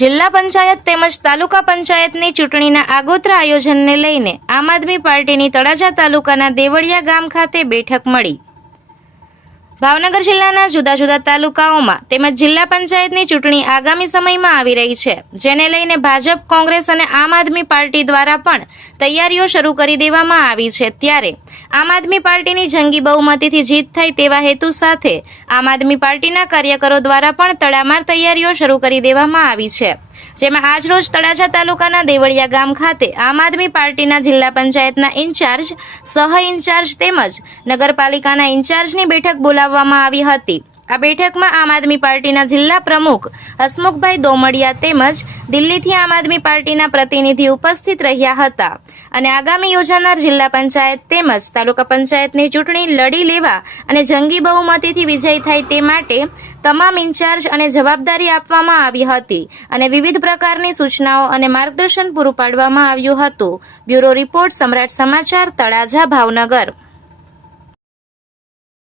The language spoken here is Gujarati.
જિલ્લા પંચાયત તેમજ તાલુકા પંચાયતની ચૂંટણીના આગોતરા આયોજનને લઈને આમ આદમી પાર્ટીની તળાજા તાલુકાના દેવળિયા ગામ ખાતે બેઠક મળી. ભાવનગર જિલ્લાના જુદા જુદા તાલુકાઓમાં તેમજ જિલ્લા પંચાયતની ચૂંટણી આગામી સમયમાં આવી રહી છે. જેને લઈને ભાજપ, કોંગ્રેસ અને આમ આદમી પાર્ટી દ્વારા પણ તૈયારીઓ શરૂ કરી દેવામાં આવી છે. ત્યારે આમ આદમી પાર્ટીની જંગી બહુમતીથી જીત થાય તેવા હેતુ સાથે આમ આદમી પાર્ટીના કાર્યકરો દ્વારા પણ તડામાર તૈયારીઓ શરૂ કરી દેવામાં આવી છે. જેમાં આજરોજ તળાજા તાલુકાના દેવળિયા ગામ ખાતે આમ આદમી પાર્ટીના જિલ્લા પંચાયતના ઇન્ચાર્જ, સહ ઇન્ચાર્જ તેમજ નગરપાલિકાના ઇન્ચાર્જની બેઠક બોલાવવામાં આવી હતી. આ બેઠકમાં આમ આદમી પાર્ટીના જિલ્લા પ્રમુખ હસમુખભાઈ દોમડિયા તેમજ દિલ્હીથી આમ આદમી પાર્ટીના પ્રતિનિધિ ઉપસ્થિત રહ્યા હતા. અને આગામી યોજાનાર જિલ્લા પંચાયત તેમજ તાલુકા પંચાયતની ચૂંટણી લડી લેવા અને જંગી બહુમતીથી વિજય થાય તે માટે તમામ ઇન્ચાર્જ અને જવાબદારી આપવામાં આવી હતી અને વિવિધ પ્રકારની સૂચનાઓ અને માર્ગદર્શન પૂરું પાડવામાં આવ્યું હતું. બ્યુરો રિપોર્ટ સમ્રાટ સમાચાર તળાજા ભાવનગર.